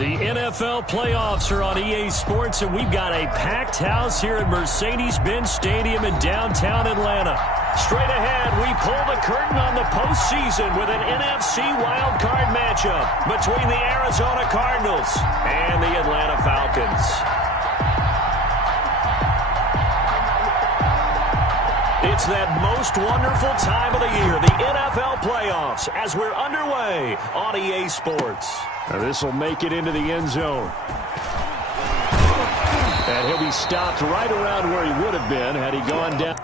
The NFL playoffs are on EA Sports, and we've got a packed house here at Mercedes-Benz Stadium in downtown Atlanta. Straight ahead, we pull the curtain on the postseason with an NFC wildcard matchup between the Arizona Cardinals and the Atlanta Falcons. It's that most wonderful time of the year, the NFL playoffs, as we're underway on EA Sports. This will make it into the end zone. And he'll be stopped right around where he would have been had he gone down.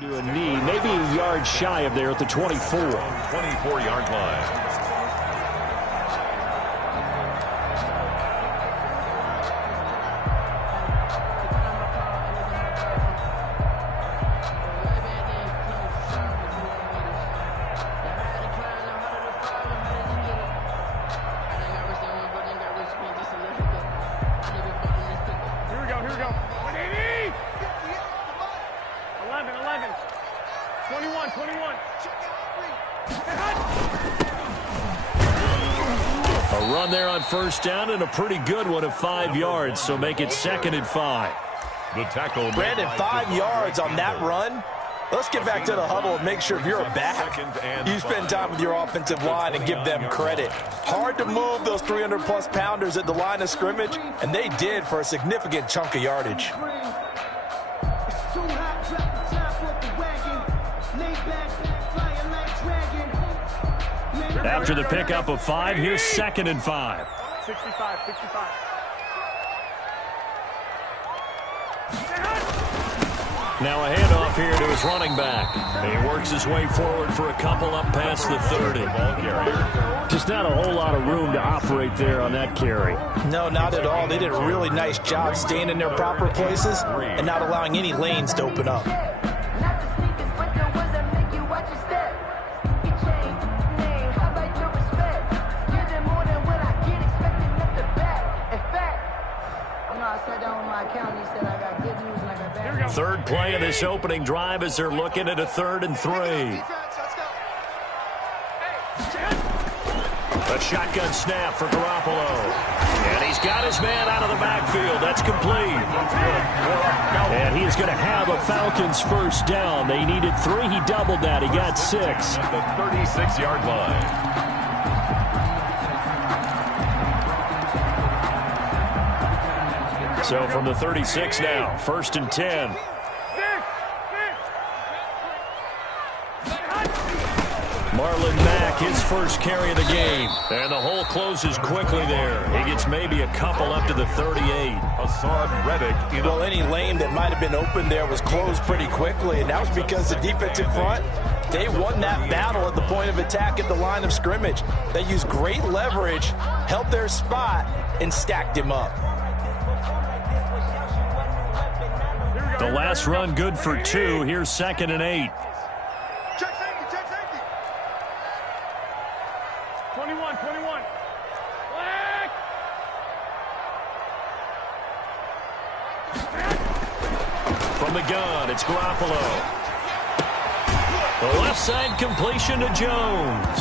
To a knee, maybe a yard shy of there at the 24. 24-yard line. A run there on first down and a pretty good one of 5 yards, so make it 2nd and 5. The tackle. Brandon, 5 yards on that run. Let's get back to the huddle and make sure if you're a back, you spend time with your offensive line and give them credit. Hard to move those 300-plus pounders at the line of scrimmage, and they did for a significant chunk of yardage. After the pickup of 5, here's 2nd and 5. 65. Now a handoff here to his running back. He works his way forward for a couple up past the 30. Just not a whole lot of room to operate there on that carry. No, not at all. They did a really nice job staying in their proper places and not allowing any lanes to open up. Third play of this opening drive as they're looking at a 3rd and 3. A shotgun snap for Garoppolo. And he's got his man out of the backfield. That's complete. And he is going to have a Falcons first down. They needed 3. He doubled that. He got 6. At the 36-yard line. So from the 36 now, 1st and 10. Marlon Mack, his first carry of the game. And the hole closes quickly there. He gets maybe a couple up to the 38. Hassan Reddick. Well, any lane that might have been open there was closed pretty quickly, and that was because the defensive front, they won that battle at the point of attack at the line of scrimmage. They used great leverage, held their spot, and stacked him up. The last run good for 2. Here's 2nd and 8. Check safety. 21. Black. From the gun, it's Garoppolo. The left side completion to Jones.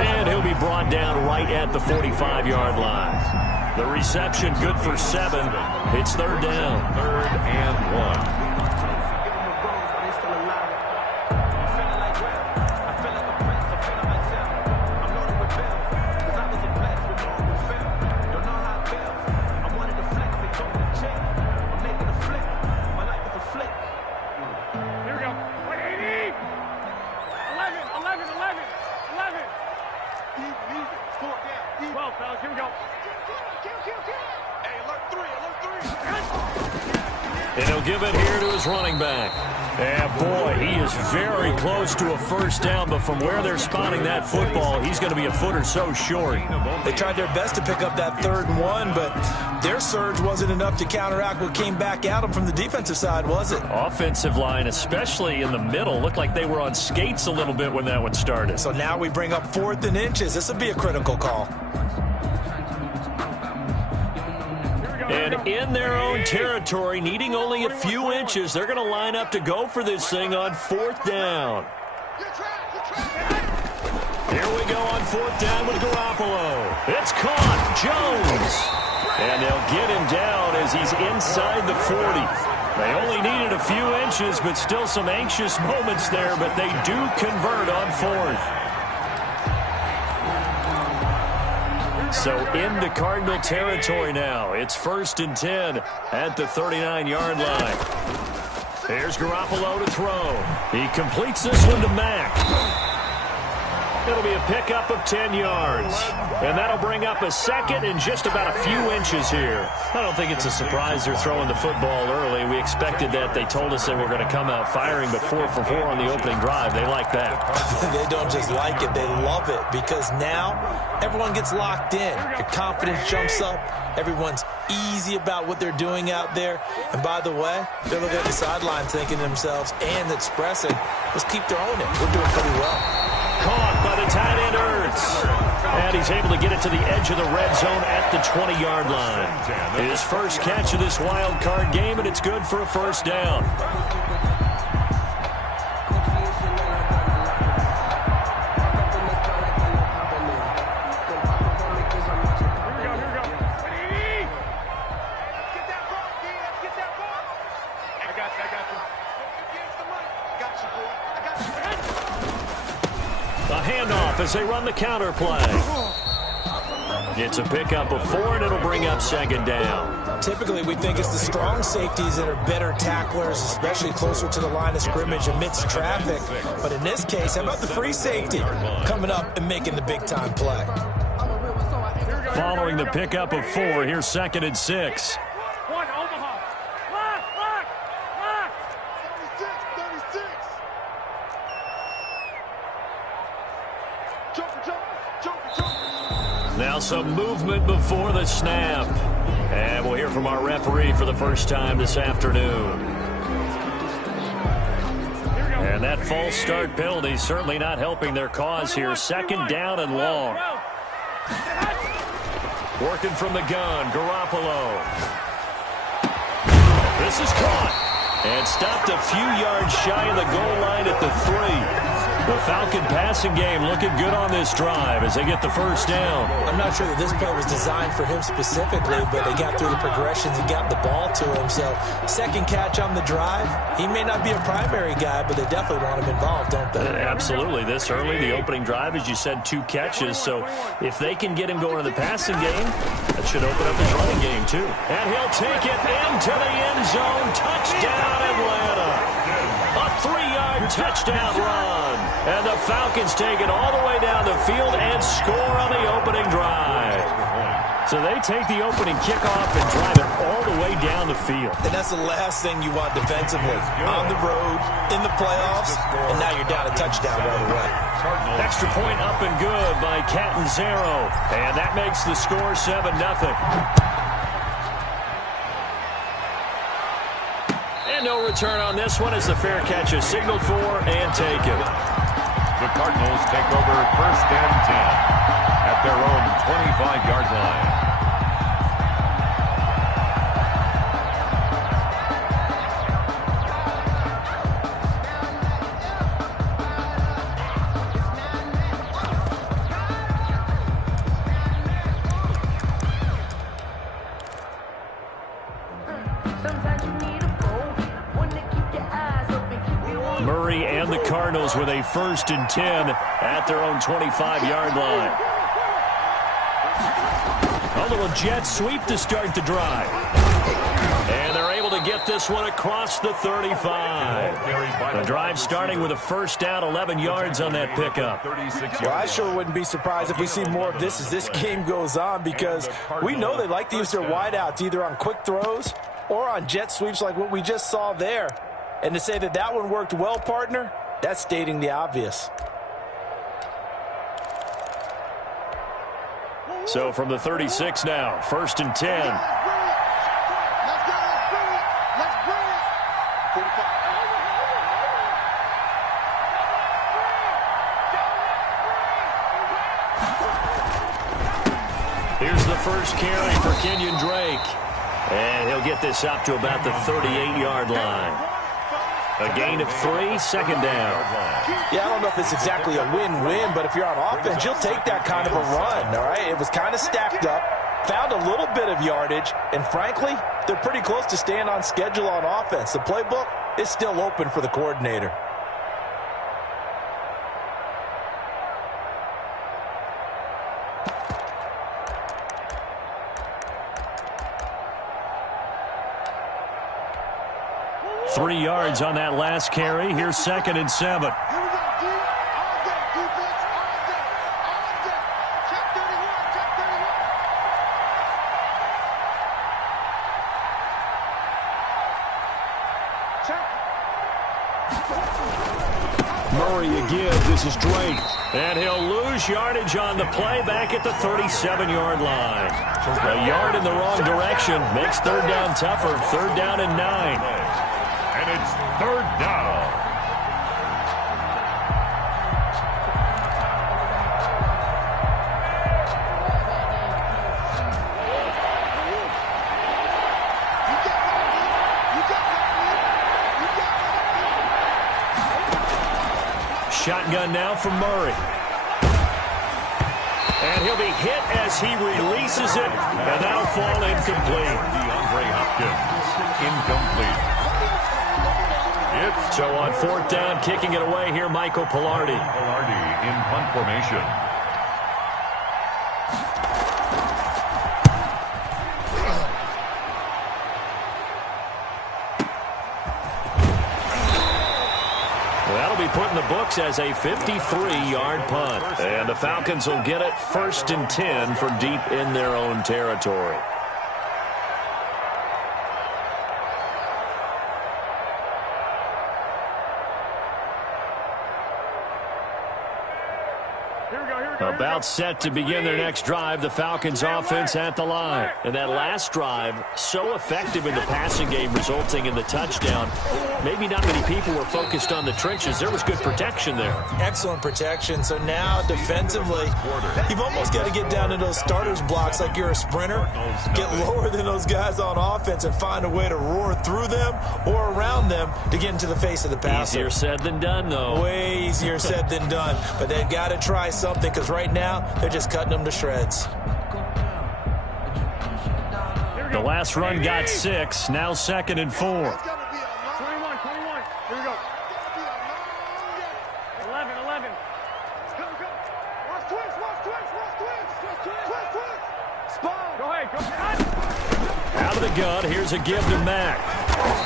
And he'll be brought down right at the 45-yard line. The reception good for 7. It's third down. 3rd and 1. And he'll give it here to his running back. And boy, he is very close to a first down, but from where they're spotting that football, he's going to be a foot or so short. They tried their best to pick up that 3rd and 1, but their surge wasn't enough to counteract what came back at them from the defensive side, was it? Offensive line, especially in the middle, looked like they were on skates a little bit when that one started. So now we bring up 4th and inches. This would be a critical call. And in their own territory, needing only a few inches, they're going to line up to go for this thing on 4th down. Here we go on 4th down with Garoppolo. It's caught. Jones. And they'll get him down as he's inside the 40. They only needed a few inches, but still some anxious moments there, but they do convert on 4th. So into Cardinal territory now. It's 1st and 10 at the 39-yard line. Here's Garoppolo to throw. He completes this one to Mack. It'll be a pickup of 10 yards. And that'll bring up a second and just about a few inches here. I don't think it's a surprise they're throwing the football early. We expected that. They told us they were going to come out firing, but 4 for 4 on the opening drive. They like that. They don't just like it. They love it because now everyone gets locked in. Your confidence jumps up. Everyone's easy about what they're doing out there. And by the way, they're looking at the sideline thinking to themselves and expressing, let's keep throwing it. We're doing pretty well. Caught by the tight end, Ertz. And he's able to get it to the edge of the red zone at the 20-yard line. His first catch of this wild card game, and it's good for a first down. As they run the counter play. It's a pickup of 4, and it'll bring up 2nd down. Typically, we think it's the strong safeties that are better tacklers, especially closer to the line of scrimmage amidst traffic. But in this case, how about the free safety coming up and making the big-time play? Following the pickup of 4, here's 2nd and 6. Now some movement before the snap. And we'll hear from our referee for the first time this afternoon. And that false start penalty certainly not helping their cause here. 2nd down and long. Working from the gun, Garoppolo. This is caught. And stopped a few yards shy of the goal line at the 3. The Falcon passing game looking good on this drive as they get the first down. I'm not sure that this play was designed for him specifically, but they got through the progressions and got the ball to him. So, second catch on the drive. He may not be a primary guy, but they definitely want him involved, don't they? Absolutely. This early, the opening drive, as you said, 2 catches. So, if they can get him going in the passing game, that should open up his running game, too. And he'll take it into the end zone. Touchdown, Atlanta. A 3-yard touchdown run. And the Falcons take it all the way down the field and score on the opening drive. So they take the opening kickoff and drive it all the way down the field. And that's the last thing you want defensively. On the road, in the playoffs, and now you're down a touchdown right away. Extra point up and good by Catanzaro. And that makes the score 7-0. And no return on this one as the fair catch is signaled for and taken. The Cardinals take over 1st and 10 at their own 25-yard line. Murray and the Cardinals with a 1st and 10 at their own 25-yard line. A little jet sweep to start the drive. And they're able to get this one across the 35. The drive starting with a 1st down, 11 yards on that pickup. Well, I sure wouldn't be surprised if we see more of this as this game goes on, because we know they like to use their wideouts either on quick throws or on jet sweeps like what we just saw there. And to say that that one worked well, partner, that's stating the obvious. So from the 36 now, 1st and 10. Here's the first carry for Kenyon Drake. And he'll get this up to about the 38-yard line. A gain of 3, 2nd down. Yeah, I don't know if it's exactly a win-win, but if you're on offense, you'll take that kind of a run, all right? It was kind of stacked up, found a little bit of yardage, and frankly, they're pretty close to staying on schedule on offense. The playbook is still open for the coordinator. Three yards on that last carry. Here's 2nd and 7. Murray again. This is Drake. And he'll lose yardage on the play back at the 37-yard line. A yard in the wrong direction makes 3rd down tougher. 3rd down and 9. And it's 3rd down. Shotgun now from Murray. And he'll be hit as he releases it, and that'll fall incomplete. DeAndre Hopkins, incomplete. So on 4th down, kicking it away here, Michael Pilardi. Pilardi in punt formation. That'll be put in the books as a 53-yard punt. And the Falcons will get it 1st and 10 from deep in their own territory. About set to begin their next drive, the Falcons offense at the line. And that last drive, so effective in the passing game, resulting in the touchdown. Maybe not many people were focused on the trenches. There was good protection there. Excellent protection. So now defensively, you've almost got to get down to those starters blocks like you're a sprinter. Get lower than those guys on offense and find a way to roar through them or around them to get into the face of the passer. Easier said than done, though. Way easier said than done. But they've got to try something, because right now they're just cutting them to shreds. The last run got 6. Now 2nd and 4. 21. Here we go. 11. Come. Watch twist. Spawn. Go ahead. Out of the gun, here's a give to Mack.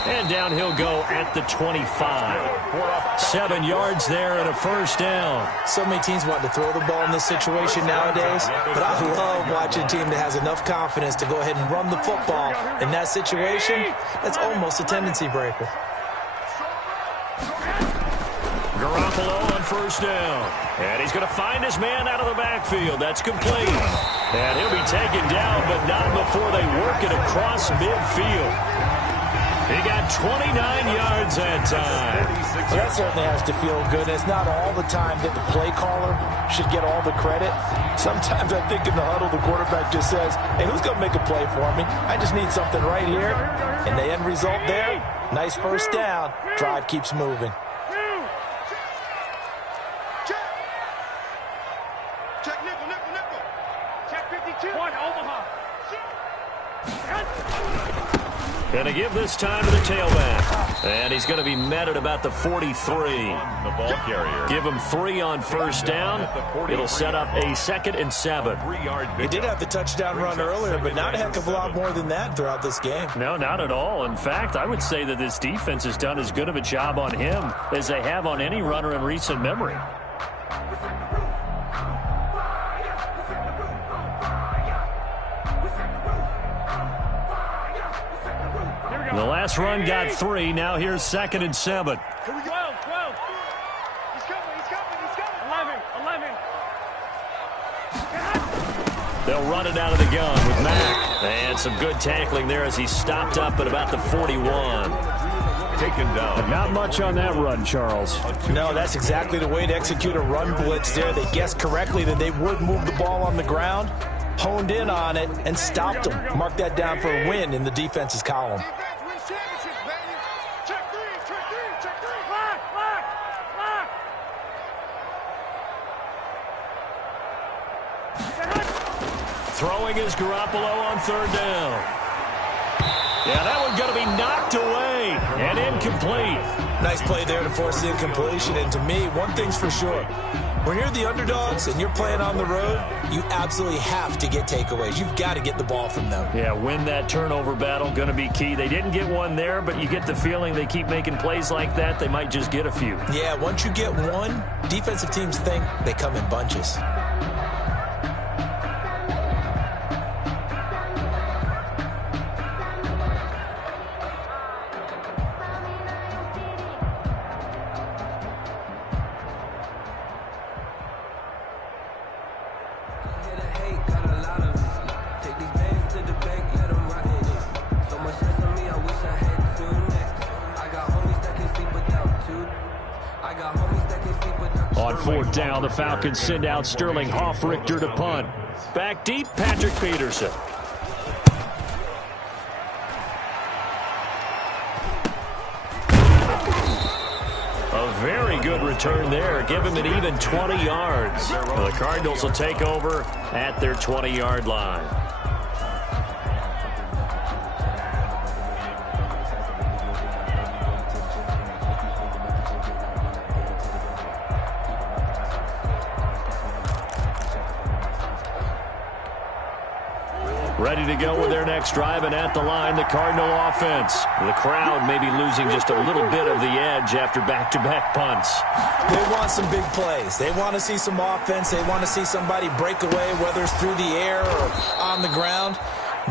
And down he'll go at the 25. 7 yards there and a 1st down. So many teams want to throw the ball in this situation nowadays, but I love watching a team that has enough confidence to go ahead and run the football. In that situation, that's almost a tendency breaker. Garoppolo on 1st down. And he's going to find his man out of the backfield. That's complete. And he'll be taken down, but not before they work it across midfield. He got 29 yards that time. Well, that certainly has to feel good. It's not all the time that the play caller should get all the credit. Sometimes I think in the huddle, the quarterback just says, hey, who's going to make a play for me? I just need something right here. And the end result there, nice 1st down. Drive keeps moving. Check nickel. Check 52. One, Omaha. Going to give this time to the tailback. And he's going to be met at about the 43. The ball carrier. Give him 3 on first down. It'll set up a 2nd and 7. He did have the touchdown run earlier, but not a heck of a lot more than that throughout this game. No, not at all. In fact, I would say that this defense has done as good of a job on him as they have on any runner in recent memory. The last run got 3. Now here's 2nd and 7. Here we go. 12. He's coming. 11. They'll run it out of the gun with Mack. And some good tackling there as he stopped up at about the 41. Taken down. Not much on that run, Charles. No, that's exactly the way to execute a run blitz there. They guessed correctly that they would move the ball on the ground, honed in on it, and stopped them. Mark that down for a win in the defense's column. Throwing is Garoppolo on 3rd down. Yeah, that one's going to be knocked away and incomplete. Nice play there to force the incompletion. And to me, one thing's for sure. When you're the underdogs and you're playing on the road, you absolutely have to get takeaways. You've got to get the ball from them. Yeah, win that turnover battle, going to be key. They didn't get one there, but you get the feeling they keep making plays like that, they might just get a few. Yeah, once you get one, defensive teams think they come in bunches. On 4th down, the Falcons send out Sterling Hoffrichter to punt. Back deep, Patrick Peterson. A very good return there. Give him an even 20 yards. The Cardinals will take over at their 20-yard line. Ready to go with their next drive, and at the line, the Cardinal offense. The crowd may be losing just a little bit of the edge after back-to-back punts. They want some big plays. They want to see some offense. They want to see somebody break away, whether it's through the air or on the ground.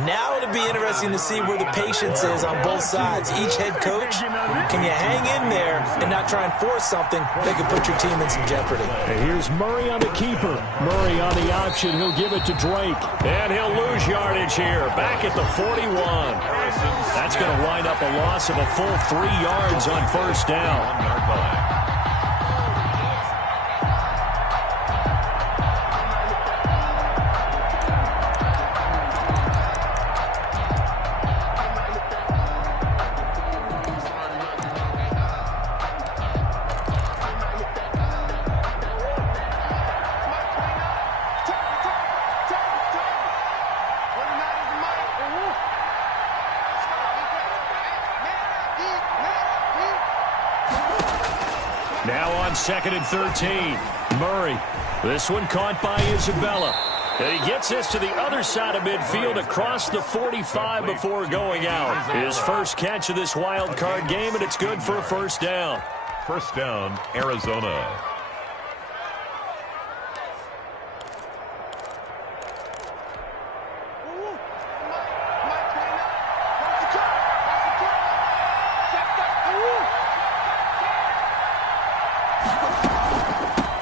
Now it'll be interesting to see where the patience is on both sides. Each head coach, can you hang in there and not try and force something that could put your team in some jeopardy? And here's Murray on the keeper. Murray on the option. He'll give it to Drake. And he'll lose yardage here. Back at the 41. That's going to wind up a loss of a full 3 yards on first down. Now on 2nd and 13. Murray. This one caught by Isabella. And he gets this to the other side of midfield across the 45 before going out. His first catch of this wild card game, and it's good for a first down. First down, Arizona.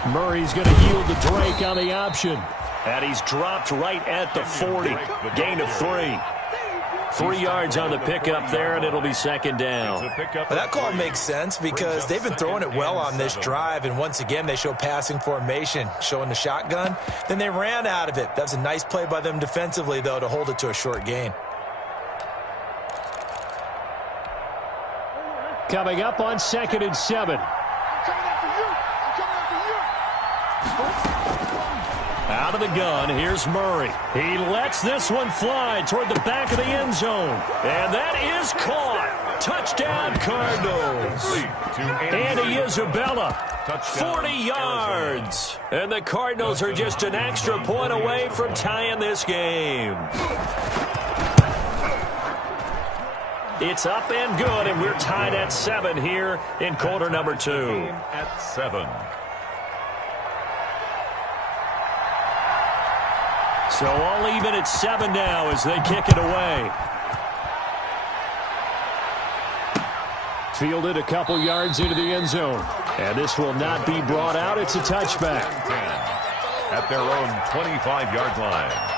Murray's going to yield to Drake on the option. And he's dropped right at the 40. Gain of 3. 3 yards on the pickup there, and it'll be second down. Well, that call makes sense because they've been throwing it well on this drive, and once again they show passing formation, showing the shotgun. Then they ran out of it. That's a nice play by them defensively, though, to hold it to a short gain. Coming up on 2nd and 7. Out of the gun, here's Murray. He lets this one fly toward the back of the end zone. And that is caught. Touchdown, Cardinals. Andy Isabella, 40 yards. And the Cardinals are just an extra point away from tying this game. It's up and good, and we're tied at 7 here in quarter number 2. At 7. So all even at 7 now as they kick it away. Fielded a couple yards into the end zone. And this will not be brought out. It's a touchback. 10 at their own 25-yard line.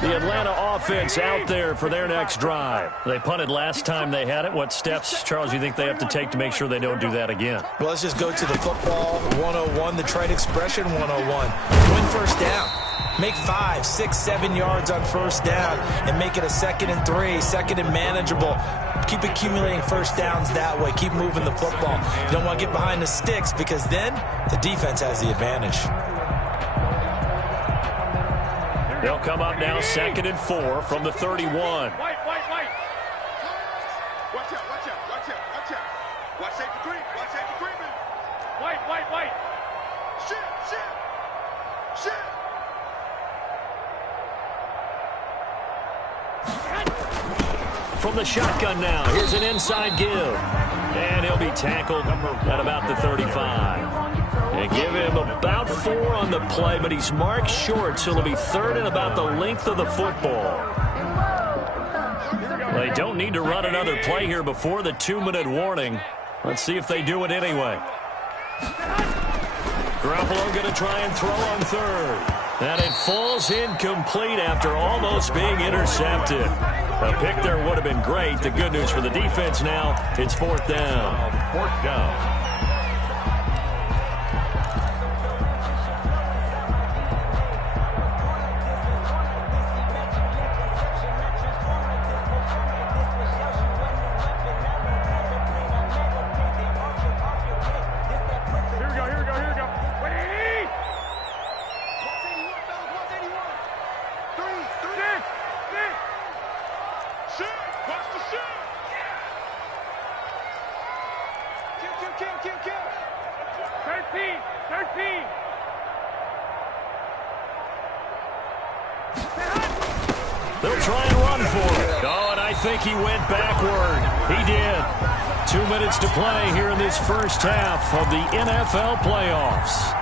The Atlanta offense out there for their next drive. They punted last time they had it. What steps, Charles, you think they have to take to make sure they don't do that again? Well, let's just go to the football 101, the trade expression 101. Win first down. Make 5, 6, 7 yards on first down and make it a 2nd and 3, 2nd and manageable. Keep accumulating first downs that way. Keep moving the football. You don't want to get behind the sticks because then the defense has the advantage. They'll come up now 2nd and 4 from the 31. White. Watch out. Watch safety creep. Watch safety creeping. White. Shit. From the shotgun now, here's an inside give. And he'll be tackled at about the 35. They give him about 4 on the play, but he's marked short, so it'll be 3rd and about the length of the football. They don't need to run another play here before the 2-minute warning. Let's see if they do it anyway. Garoppolo going to try and throw on 3rd. And it falls incomplete after almost being intercepted. A pick there would have been great. The good news for the defense now, it's 4th down. 4th down. They'll try and run for it. Oh, and I think he went backward. He did. 2 minutes to play here in this first half of the NFL playoffs.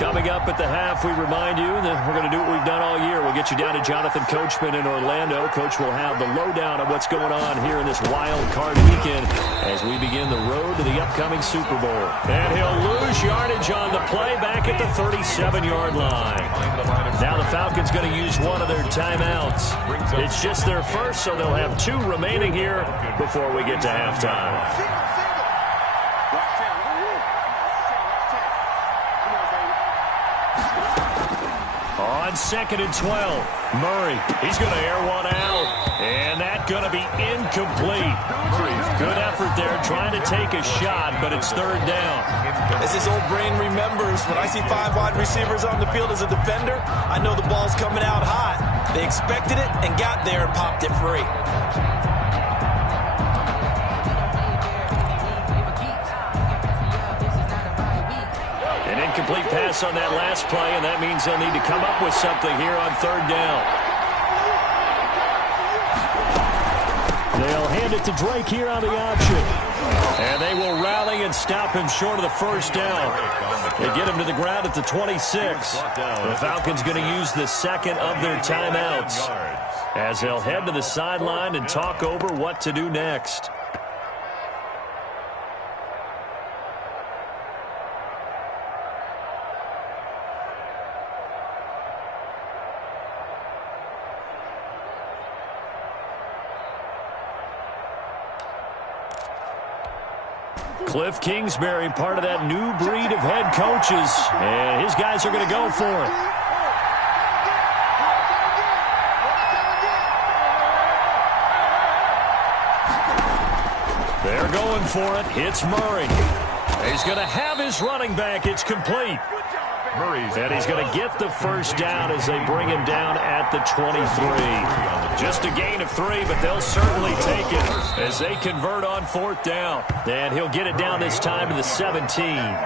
Coming up at the half, we remind you that we're going to do what we've done all year. We'll get you down to Jonathan Coachman in Orlando. Coach will have the lowdown of what's going on here in this wild card weekend as we begin the road to the upcoming Super Bowl. And he'll lose yardage on the play back at the 37-yard line. Now the Falcons going to use one of their timeouts. It's just their first, so they'll have 2 remaining here before we get to halftime. On 2nd and 12, Murray, he's going to air one out, and that's going to be incomplete. Good effort there trying to take a shot, but it's 3rd down. As his old brain remembers, when I see 5 wide receivers on the field as a defender, I know the ball's coming out hot. They expected it and got there and popped it free. Incomplete pass on that last play, and that means they'll need to come up with something here on 3rd down. They'll hand it to Drake here on the option. And they will rally and stop him short of the 1st down. They get him to the ground at the 26. The Falcons going to use the 2nd of their timeouts as they'll head to the sideline and talk over what to do next. Cliff Kingsbury, part of that new breed of head coaches, and his guys are going to go for it. Going for it. Hits Murray. He's going to have his running back. It's complete. And he's going to get the first down as they bring him down at the 23. Just a gain of 3, but they'll certainly take it as they convert on 4th down. And he'll get it down this time to the 17.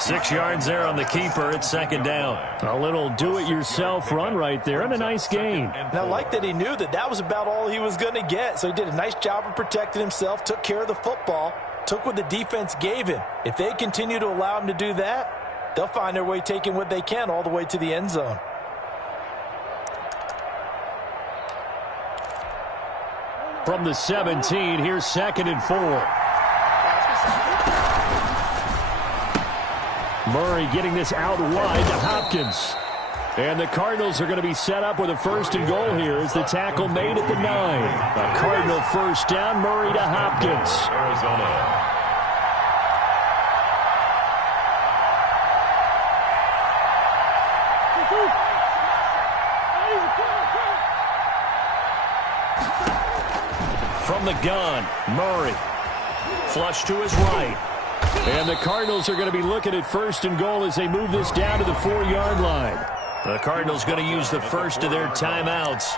6 yards there on the keeper. It's 2nd down. A little do-it-yourself run right there and a nice gain. And I like that he knew that that was about all he was going to get. So he did a nice job of protecting himself, took care of the football, took what the defense gave him. If they continue to allow him to do that, they'll find their way taking what they can all the way to the end zone. From the 17, here's 2nd and 4. Murray getting this out wide to Hopkins. And the Cardinals are going to be set up with a 1st and goal here as the tackle made at the 9. A Cardinal first down, Murray to Hopkins. Arizona. From the gun, Murray. Flush to his right. And the Cardinals are going to be looking at 1st and goal as they move this down to the 4-yard line. The Cardinals going to use the first of their timeouts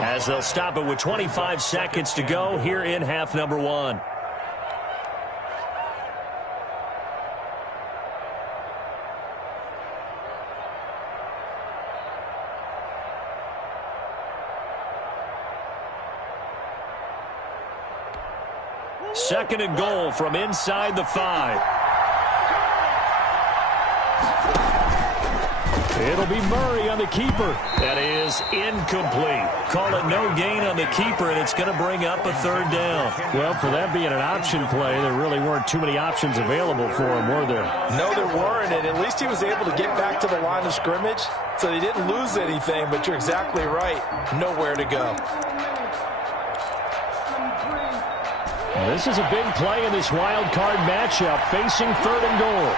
as they'll stop it with 25 seconds to go here in half number 1. Second and goal from inside the 5. It'll be Murray on the keeper. That is incomplete. Call it no gain on the keeper, and it's going to bring up a 3rd down. Well, for that being an option play, there really weren't too many options available for him, were there? No, there weren't, and at least he was able to get back to the line of scrimmage, so he didn't lose anything, but you're exactly right. Nowhere to go. This is a big play in this wild card matchup, facing 3rd and goal.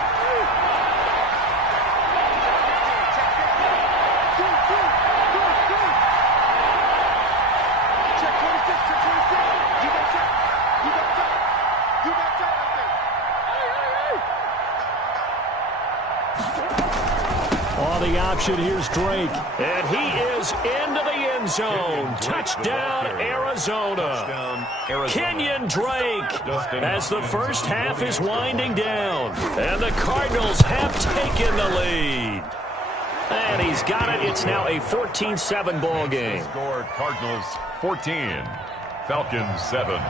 On the option, here's Drake. And he is into the end zone. Touchdown, Arizona. Kenyon Drake as the first half is winding down. And the Cardinals have taken the lead. And he's got it. It's now a 14-7 ball game. Scored Cardinals 14, Falcons 7.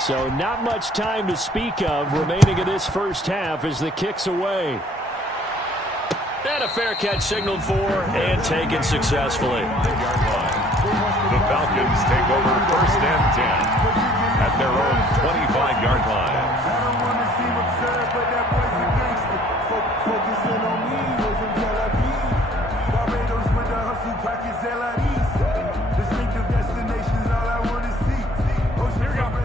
So not much time to speak of remaining in this first half as the kick's away. And a fair catch signaled for and taken successfully. The Falcons take over 1st and 10 at their own 25-yard line.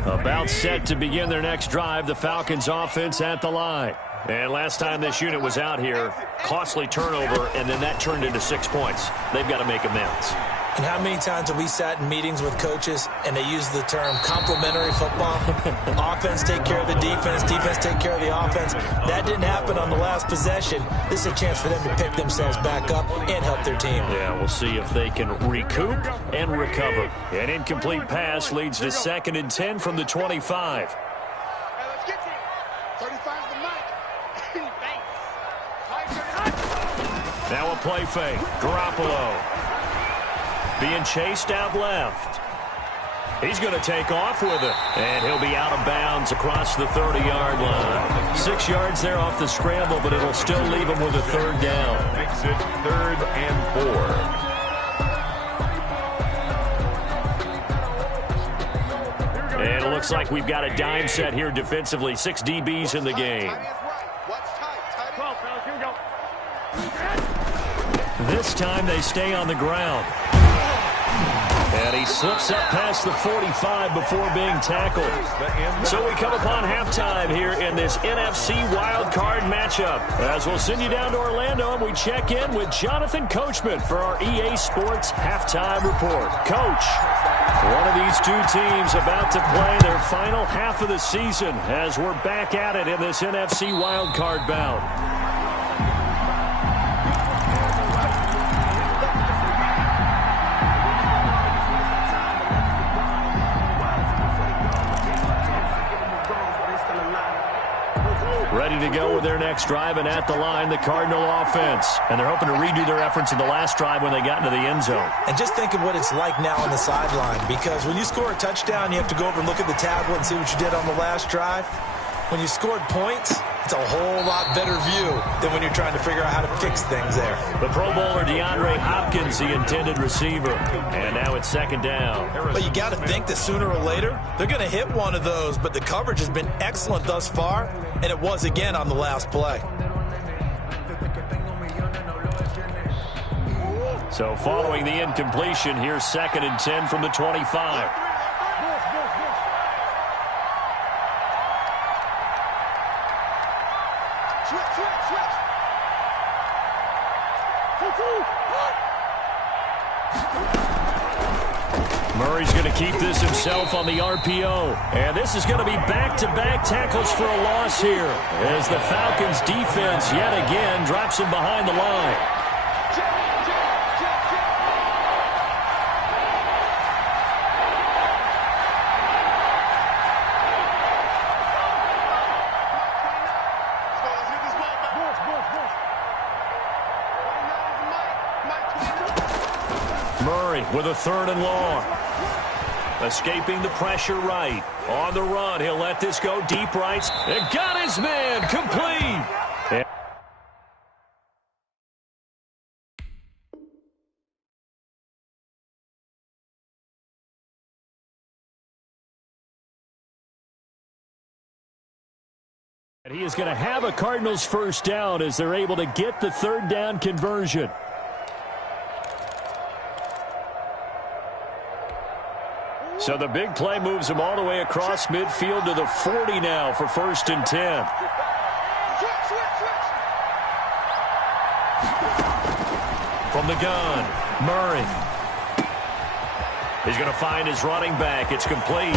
About set to begin their next drive, the Falcons offense at the line. And last time this unit was out here, costly turnover, and then that turned into 6 points. They've got to make amends. And how many times have we sat in meetings with coaches and they use the term complementary football? Offense take care of the defense, defense take care of the offense. That didn't happen on the last possession. This is a chance for them to pick themselves back up and help their team. Yeah, we'll see if they can recoup and recover. An incomplete pass leads to 2nd and 10 from the 25. Hey, let's get to it. 35's the mic. Thanks. Now a play fake. Garoppolo being chased out left. He's going to take off with it. And he'll be out of bounds across the 30-yard line. 6 yards there off the scramble, but it'll still leave him with a 3rd down. Makes it 3rd and 4. And it looks like we've got a dime set here defensively. 6 DBs in the game. This time they stay on the ground. And he slips up past the 45 before being tackled. So we come upon halftime here in this NFC wildcard matchup. As we'll send you down to Orlando and we check in with Jonathan Coachman for our EA Sports Halftime Report. Coach. One of these two teams about to play their final half of the season as we're back at it in this NFC wildcard bout. Ready to go with their next drive, and at the line, the Cardinal offense. And they're hoping to redo their efforts in the last drive when they got into the end zone. And just think of what it's like now on the sideline, because when you score a touchdown, you have to go over and look at the tablet and see what you did on the last drive. When you scored points, it's a whole lot better view than when you're trying to figure out how to fix things there. The Pro Bowler DeAndre Hopkins, the intended receiver. And now it's second down. But you got to think that sooner or later, they're going to hit one of those. But the coverage has been excellent thus far, and it was again on the last play. So following the incompletion, here's 2nd and 10 from the 25. Murray's going to keep this himself on the RPO. And this is going to be back-to-back tackles for a loss here as the Falcons defense yet again drops him behind the line. Murray with a 3rd and long. Escaping the pressure right. On the run, he'll let this go deep right. And got his man complete. And he is going to have a Cardinals first down as they're able to get the 3rd down conversion. So the big play moves him all the way across midfield to the 40 now for 1st and 10. From the gun, Murray. He's going to find his running back. It's complete.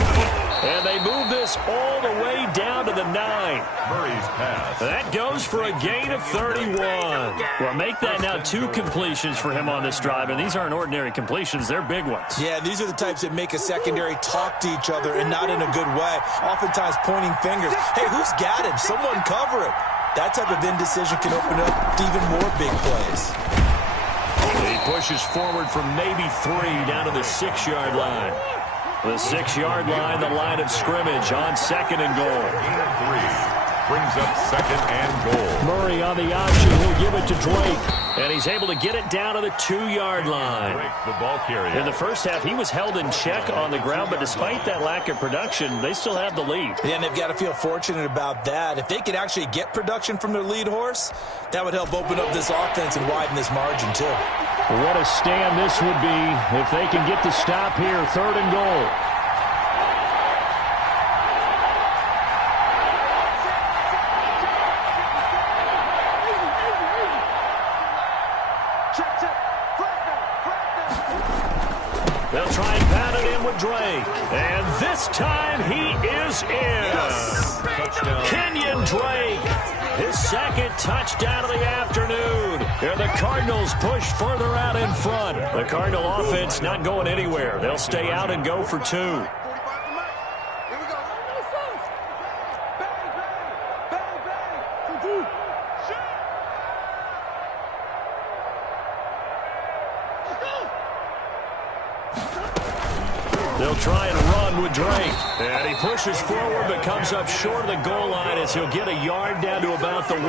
And they move this all the way down to the 9. Murray's pass. That goes for a gain of 31. Well, make that now 2 completions for him on this drive. And these aren't ordinary completions. They're big ones. Yeah, these are the types that make a secondary talk to each other and not in a good way. Oftentimes pointing fingers. Hey, who's got him? Someone cover it. That type of indecision can open up to even more big plays. He pushes forward from maybe 3 down to the 6-yard line. The 6-yard line, the line of scrimmage on 2nd and goal. Gain of 3. Brings up 2nd and goal. Murray on the option. He'll give it to Drake. And he's able to get it down to the 2-yard line. Drake, the ball carrier. In the first half, he was held in check on the ground, but despite that lack of production, they still have the lead. Yeah, and they've got to feel fortunate about that. If they could actually get production from their lead horse, that would help open up this offense and widen this margin, too. What a stand this would be if they can get the stop here. 3rd and goal. They'll try and pound it in with Drake. And this time he is in. Yes. Kenyon Drake. His 2nd touchdown of the afternoon. And the Cardinals push further out in front. The Cardinal offense not going anywhere. They'll stay out and go for 2. They'll try and run with Drake. And he pushes forward but comes up short of the goal line as he'll get a yard down to about the 1.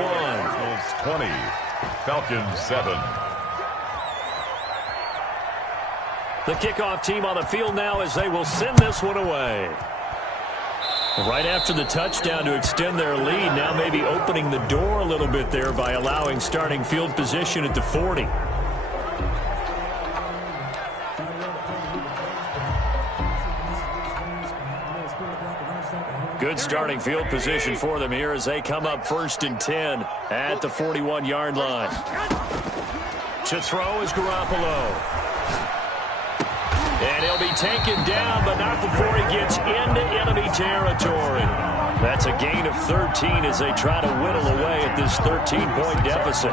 20. Falcons 7. The kickoff team on the field now as they will send this one away. Right after the touchdown to extend their lead, now maybe opening the door a little bit there by allowing starting field position at the 40. Good starting field position for them here as they come up 1st and 10 at the 41-yard line. To throw is Garoppolo. And he'll be taken down, but not before he gets into enemy territory. That's a gain of 13 as they try to whittle away at this 13-point deficit.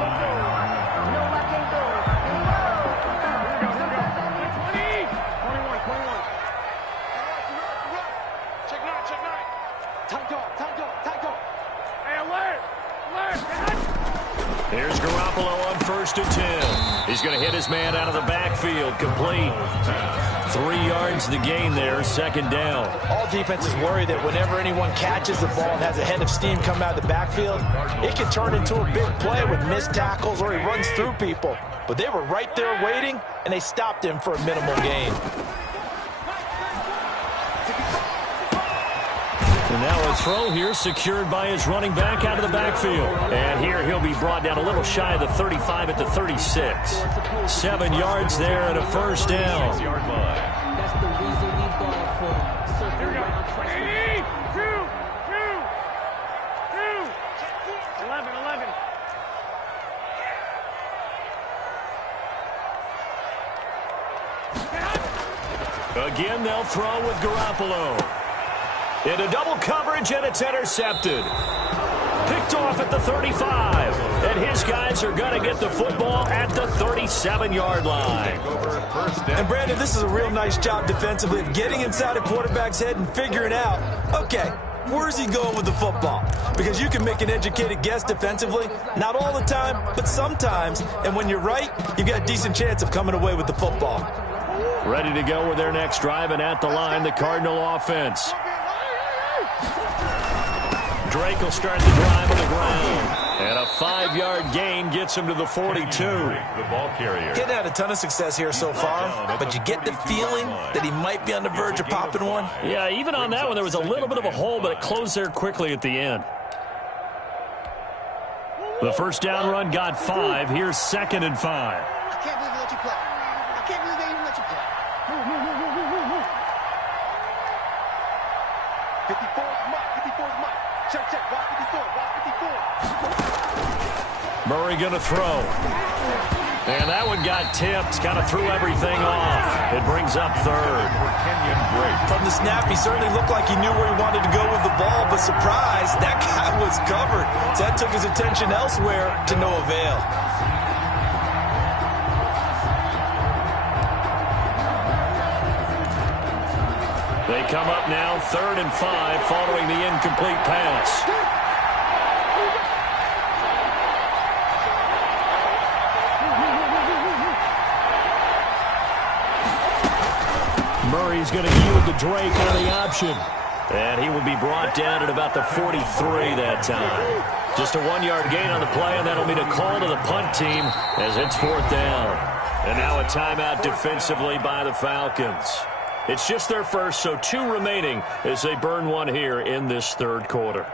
Here's Garoppolo on 1st and 10. He's going to hit his man out of the backfield. Complete. 3 yards to gain there, 2nd down. All defenses worry that whenever anyone catches the ball and has a head of steam come out of the backfield, it can turn into a big play with missed tackles or he runs through people. But they were right there waiting, and they stopped him for a minimal gain. And now a throw here secured by his running back out of the backfield. And here he'll be brought down a little shy of the 35 at the 36. 7 yards there and a 1st down. That's the reason we ball for circle round trust. 11. Again, they'll throw with Garoppolo. Into double coverage, and it's intercepted. Picked off at the 35. And his guys are going to get the football at the 37-yard line. And, Brandon, this is a real nice job defensively of getting inside a quarterback's head and figuring out, okay, where's he going with the football? Because you can make an educated guess defensively. Not all the time, but sometimes. And when you're right, you've got a decent chance of coming away with the football. Ready to go with their next drive, and at the line, the Cardinal offense. Drake will start the drive on the ground. And a 5-yard gain gets him to the 42. The ball carrier. Getting had a ton of success here so far, but you get the feeling that he might be on the verge of popping one. Yeah, even on that one, there was a little bit of a hole, but it closed there quickly at the end. The 1st down run got 5. Here's 2nd and 5. I can't believe they let you play. I can't believe they even let you play. 54's Mike. 54's Mike. Check, watch 54, watch 54. Murray going to throw. And that one got tipped, kind of threw everything off. It brings up 3rd. From the snap, he certainly looked like he knew where he wanted to go with the ball, but surprise, that guy was covered. So that took his attention elsewhere to no avail. They come up now 3rd and 5 following the incomplete pass. Murray's going to yield to Drake on the option. And he will be brought down at about the 43 that time. Just a 1-yard gain on the play, and that'll mean a call to the punt team as it's 4th down. And now a timeout defensively by the Falcons. It's just their first, so 2 remaining as they burn one here in this 3rd quarter.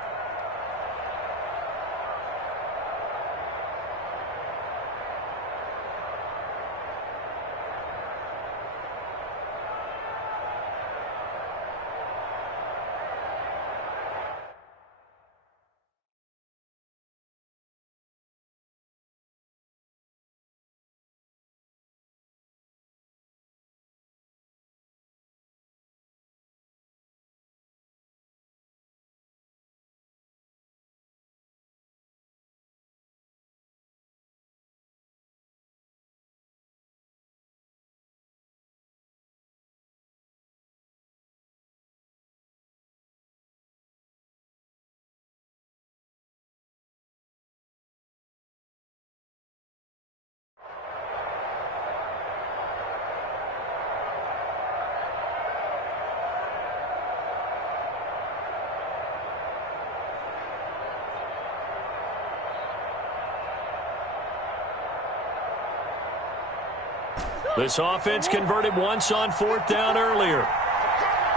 This offense converted once on 4th down earlier.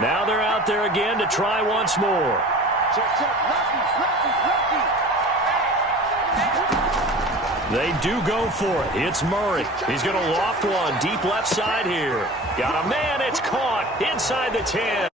Now they're out there again to try once more. They do go for it. It's Murray. He's going to loft one deep left side here. Got a man. It's caught inside the 10.